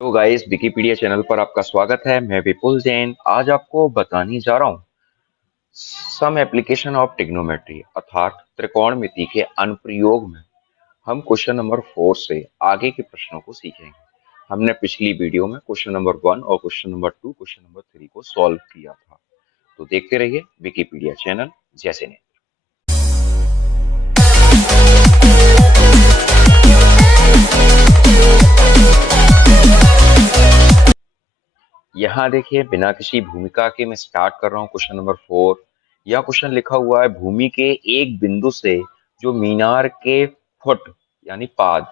तो guys Wikipedia channel पर आपका स्वागत है। मैं विपुल जैन आज आपको बताने जा रहा हूँ सम एप्लीकेशन ऑफ ट्रिग्नोमेट्री अर्थात त्रिकोणमिति के अनुप्रयोग में हम क्वेश्चन नंबर 4 से आगे के प्रश्नों को सीखेंगे। हमने पिछली वीडियो में क्वेश्चन नंबर 1 और क्वेश्चन नंबर 2 क्वेश्चन नंबर 3 को सॉल्व किया था। तो देखते रहिए विकिपीडिया चैनल जैसे नहीं। यहाँ देखिए बिना किसी भूमिका के मैं स्टार्ट कर रहा हूँ क्वेश्चन नंबर 4। यह क्वेश्चन लिखा हुआ है भूमि के एक बिंदु से जो मीनार के फुट यानी पाद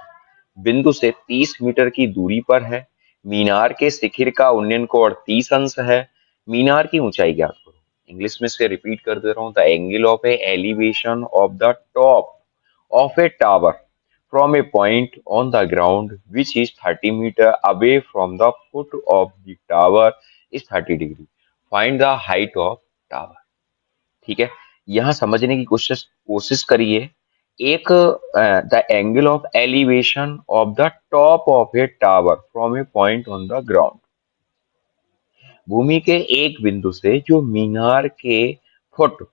बिंदु से 30 मीटर की दूरी पर है। मीनार के शिखर का उन्नयन कोण 30 अंश है। मीनार की ऊंचाई ज्ञात करो। इंग्लिश में से रिपीट कर दे रहा हूँ। The angle of a elevation of the top of a tower from a point on the ground which is 30 meter away from the foot of the tower is 30 degree. Find the height of tower. ठीक है, यहाँ समझने की कोशिश कोशिश करिए। एक the angle of elevation of the top of a tower from a point on the ground. भूमि के एक बिंदु से जो मीनार के फुट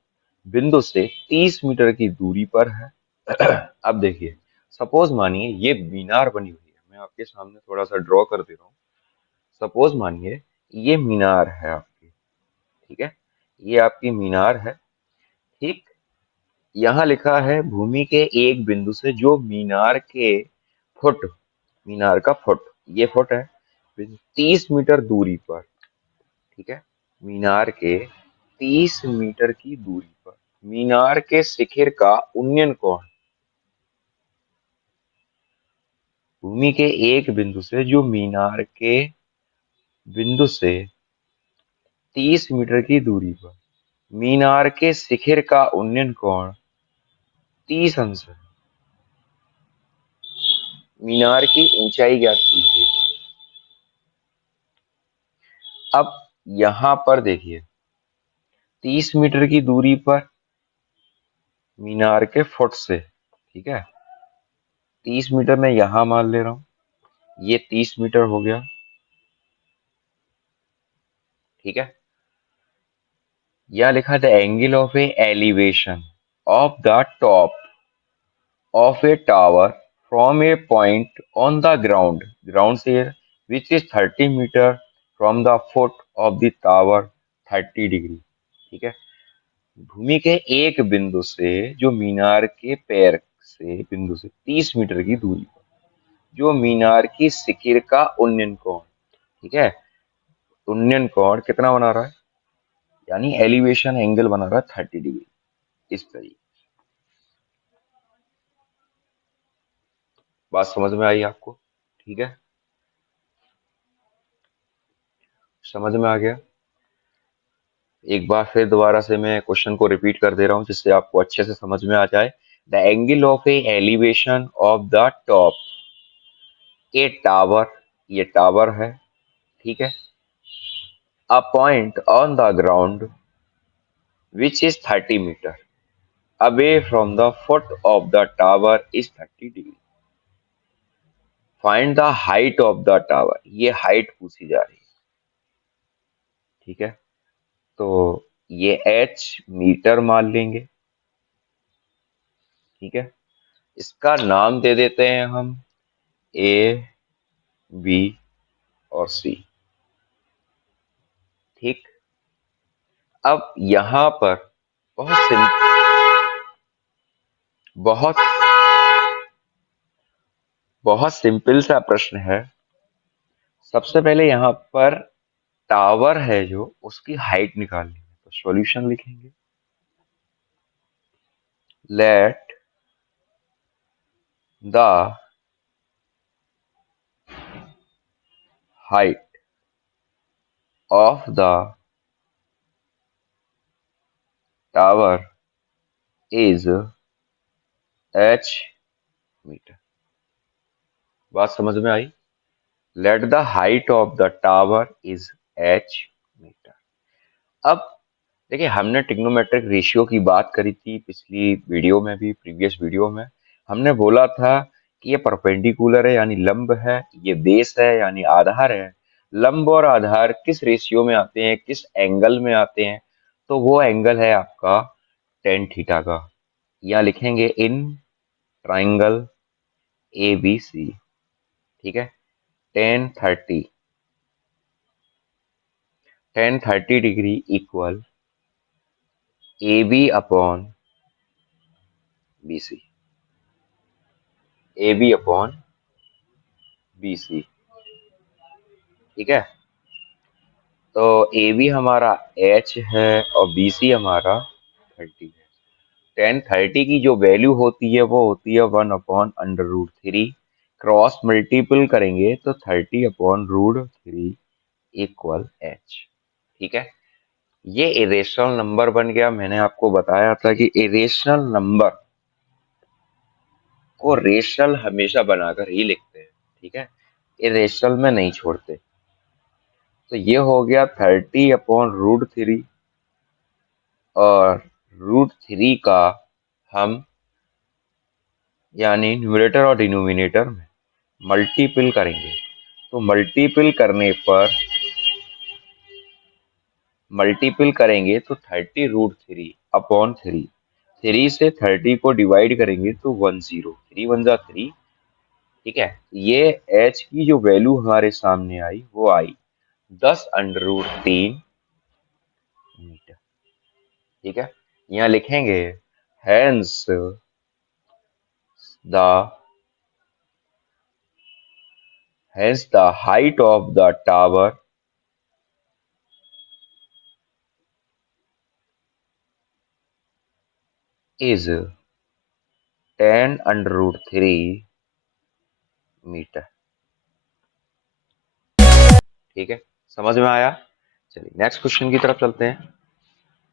बिंदु से 30 मीटर की दूरी पर है। अब देखिए, सपोज मानिए ये मीनार बनी हुई है। मैं आपके सामने थोड़ा सा ड्रॉ कर दे रहा हूँ। सपोज मानिए ये मीनार है आपकी। ठीक है, ये आपकी मीनार है। ठीक, यहाँ लिखा है भूमि के एक बिंदु से जो मीनार के फुट, मीनार का फुट, ये फुट है 30 मीटर दूरी पर। ठीक है, मीनार के 30 मीटर की दूरी पर मीनार के शिखर का उन्नयन कोण, भूमि के एक बिंदु से जो मीनार के बिंदु से 30 मीटर की दूरी पर मीनार के शिखर का उन्नयन कोण 30 अंश है। मीनार की ऊंचाई ज्ञात कीजिए। अब यहां पर देखिए 30 मीटर की दूरी पर मीनार के फुट से, ठीक है, 30 मीटर मैं यहां मान ले रहा हूं। ये 30 मीटर हो गया। ठीक है, यह लिखा the angle of a elevation of the top of a tower from a point on the ground, ground से which is 30 meter from the foot of the tower 30 degree। ठीक है, भूमि के एक बिंदु से जो मीनार के पैर से बिंदु से 30 मीटर की दूरी पर जो मीनार की शिखर का उन्नयन कोण, ठीक है, उन्नयन कोण कितना बना रहा है, यानी एलिवेशन एंगल बना रहा है 30 डिग्री। इस तरीके, बात समझ में आई आपको? ठीक है, समझ में आ गया। एक बार फिर दोबारा से मैं क्वेश्चन को रिपीट कर दे रहा हूँ जिससे आपको अच्छे से समझ में आ जाए। The angle of a elevation of the top a tower, ये टावर है, ठीक है, a point on the ground which is 30 metre away from the foot of the tower is 30 degree. Find the height of the tower, ये height पूछी जा रही है। ठीक है, तो ये h मीटर मान लेंगे। ठीक है, इसका नाम दे देते हैं हम ए, बी और सी। ठीक, अब यहां पर बहुत बहुत बहुत सिंपल सा प्रश्न है। सबसे पहले यहां पर टावर है जो उसकी हाइट निकालनी है, तो सॉल्यूशन लिखेंगे। Let the height of the tower is h metre. बात समझ में आई? Let the height of the tower is h metre. अब देखिए, हमने ट्रिग्नोमेट्रिक रेशियो की बात करी थी पिछली वीडियो में भी, प्रीवियस वीडियो में हमने बोला था ये परपेंडिकुलर है यानी लंब है, ये बेस है यानी आधार है। लंब और आधार किस रेशियो में आते हैं, किस एंगल में आते हैं, तो वो एंगल है आपका टेन थीटा का। या लिखेंगे इन ट्राइंगल ए बी सी, ठीक है। Tan thirty, tan 30 degree equal A B upon B C, A B upon B C, ठीक है। तो ए बी हमारा एच है और बी सी हमारा 30 है। टेन 30 की जो वैल्यू होती है वो होती है 1/√3। क्रॉस मल्टीपल करेंगे तो 30/√3 इक्वल एच, ठीक है। ये इरेशनल नंबर बन गया। मैंने आपको बताया था कि इरेशनल नंबर को रेशनल हमेशा बनाकर ही लिखते हैं, ठीक है, इरेशनल में नहीं छोड़ते। तो ये हो गया 30/√3, और √3 का हम यानी न्यूमरेटर और डिनोमिनेटर में मल्टीपल करेंगे। तो मल्टीपल करेंगे तो 30√3/3, 3 से 30 को डिवाइड करेंगे तो 10, 3 वन जा 3, ठीक है। ये h की जो वैल्यू हमारे सामने आई वो आई 10√3 मीटर, ठीक है। यहाँ लिखेंगे hence the height of the tower is 10√3 metre, ठीक है। समझ में आया? चलिए नेक्स्ट क्वेश्चन की तरफ चलते हैं।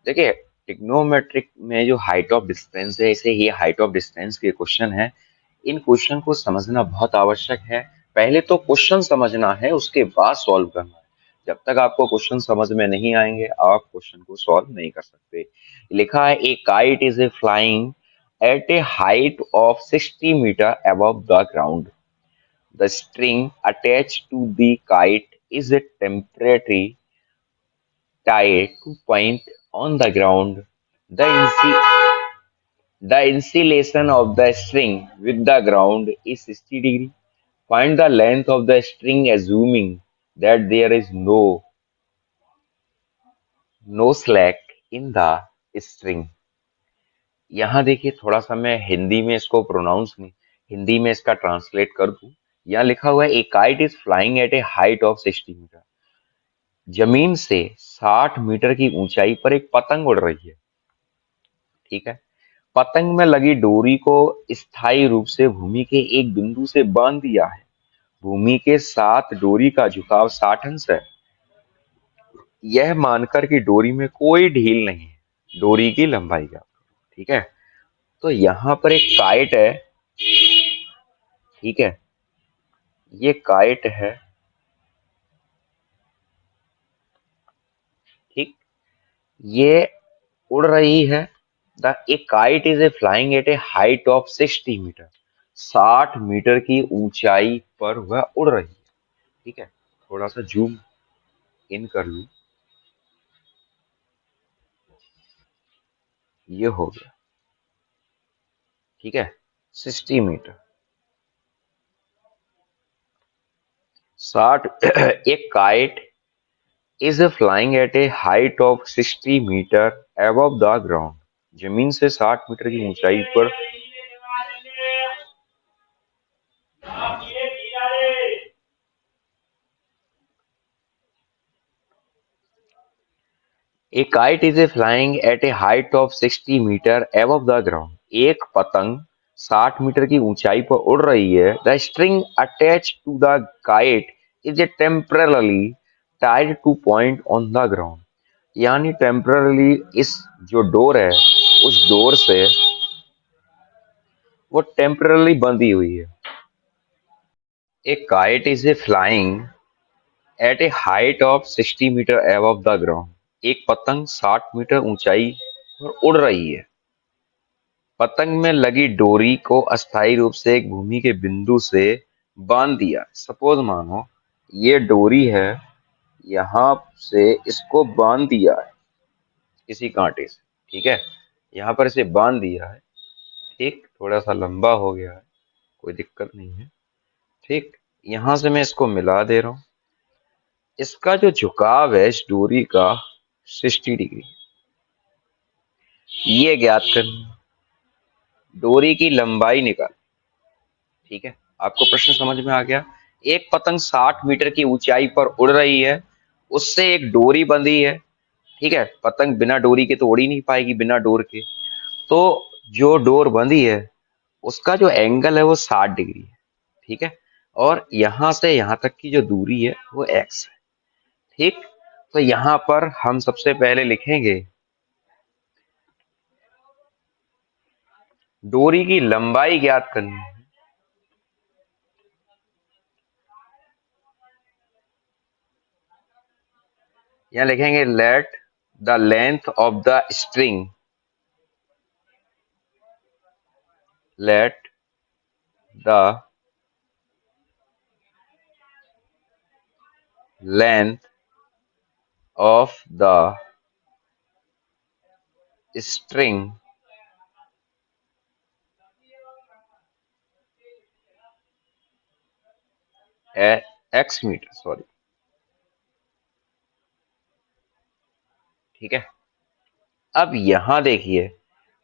देखिए, ट्रिग्नोमेट्रिक में जो हाइट ऑफ डिस्टेंस है, इसे ये हाइट ऑफ डिस्टेंस के क्वेश्चन है। इन क्वेश्चन को समझना बहुत आवश्यक है। पहले तो क्वेश्चन समझना है, उसके बाद सॉल्व करना है। जब तक आपको क्वेश्चन समझ में नहीं आएंगे आप क्वेश्चन को सॉल्व नहीं कर सकते। लिखा है a kite is a flying at a height of 60 metre above the ground. The string attached to the kite is a temporary tied to point on the ground. The, the insulation of the string with the ground is 60 degree. Find the length of the string assuming that there is no slack in the string. यहाँ देखिए, थोड़ा सा मैं हिंदी में इसको pronounce नहीं, हिंदी में इसका ट्रांसलेट कर दूं। यहाँ लिखा हुआ है a kite is flying at a height of 60 metre. जमीन से 60 मीटर की ऊंचाई पर एक पतंग उड़ रही है, ठीक है। पतंग में लगी डोरी को स्थायी रूप से भूमि के एक बिंदु से बांध दिया है। भूमि के साथ डोरी का झुकाव 60 अंश है। यह मानकर कि डोरी में कोई ढील नहीं है, डोरी की लंबाई का, ठीक है। तो यहाँ पर एक काइट है, ठीक है, ये काइट है, ठीक, ये उड़ रही है। The a kite is a flying at a height of 60 metre. 60 metre की ऊंचाई पर वह उड़ रही है, ठीक है। थोड़ा सा जूम इन कर लूं, ये हो गया, ठीक है, 60 मीटर, 60। एक kite is flying at a height of 60 metre above the ground. जमीन से 60 मीटर की ऊंचाई पर a kite is flying at a height of 60 metre above the ground. एक पतंग 60 मीटर की ऊंचाई पर उड़ रही है। The string attach to the kite is a temporarily tied to point on the ground. यानी टेम्परली इस जो डोर है, उस डोर से वो टेम्परली बंधी हुई है। A kite is a flying at a height of 60 metre above the ground. एक पतंग 60 मीटर ऊंचाई पर उड़ रही है। पतंग में लगी डोरी को अस्थायी रूप से एक भूमि के बिंदु से बांध दिया। सपोज मानो ये डोरी है, यहाँ से इसको बांध दिया है किसी कांटे से, ठीक है, यहाँ पर इसे बांध दिया है, ठीक, थोड़ा सा लंबा हो गया है, कोई दिक्कत नहीं है, ठीक। यहाँ से मैं इसको मिला दे रहा हूँ। इसका जो झुकाव है इस डोरी का 60 डिग्री, ये ज्ञात करनी। डोरी की लंबाई निकाल, ठीक है। आपको प्रश्न समझ में आ गया। एक पतंग 60 मीटर की ऊंचाई पर उड़ रही है, उससे एक डोरी बंधी है, ठीक है। पतंग बिना डोरी के तो उड़ ही नहीं पाएगी, बिना डोर के। तो जो डोर बंधी है उसका जो एंगल है वो 60 डिग्री है, ठीक है। और यहां से यहां तक की जो दूरी है वो एक्स है, ठीक। तो यहां पर हम सबसे पहले लिखेंगे डोरी की लंबाई ज्ञात करनी है। यहाँ लिखेंगे let the length of the string, let the length of the string x metre, sorry, ठीक है। अब यहां देखिए,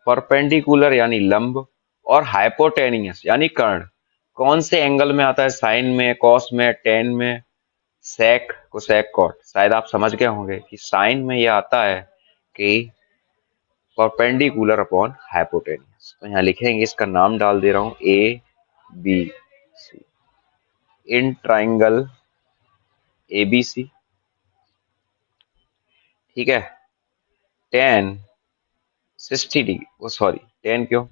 परपेंडिकुलर यानी लंब और हाइपोटेनियस यानी कर्ण कौन से एंगल में आता है? साइन में, कॉस में, टेन में, सेक, कोसेक, कॉट। शायद आप समझ गए होंगे कि साइन में यह आता है कि परपेंडिकुलर अपॉन हाइपोटेनियस। तो यहाँ लिखेंगे, इसका नाम डाल दे रहा हूं A B C, in triangle A B C, ठीक है। टेन 60 डिग्री, वो सॉरी, टेन क्यों,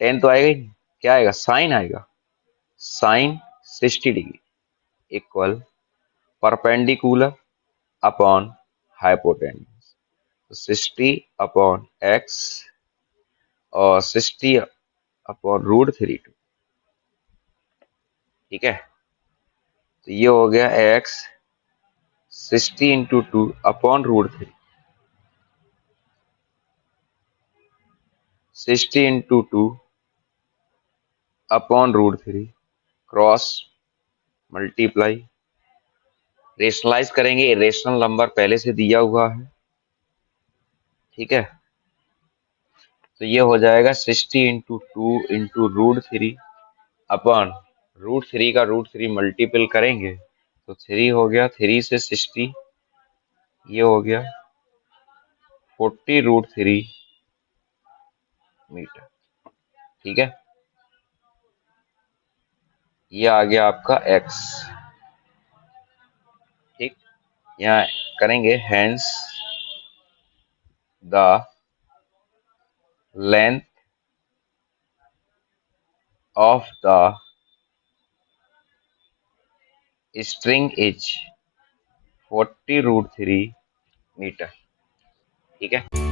टेन तो आएगा ही नहीं, क्या आएगा, साइन आएगा। Sine 60 degree equal perpendicular upon hypotenuse, तो 60/x और 60/√3, ठीक है। तो ये हो गया x 60 × 2/√3, 60 × 2/√3 क्रॉस मल्टीप्लाई, रेशनलाइज करेंगे, रेशनल नंबर पहले से दिया हुआ है, ठीक है। तो ये हो जाएगा 60 × 2 × √3 √3 का √3 मल्टीपल करेंगे तो 3 हो गया, 3 से 60, ये हो गया 40√3 मीटर, ठीक है। ये आ गया आपका x, ठीक। यहाँ करेंगे hence the length of the string is 40√3 metre, ठीक है।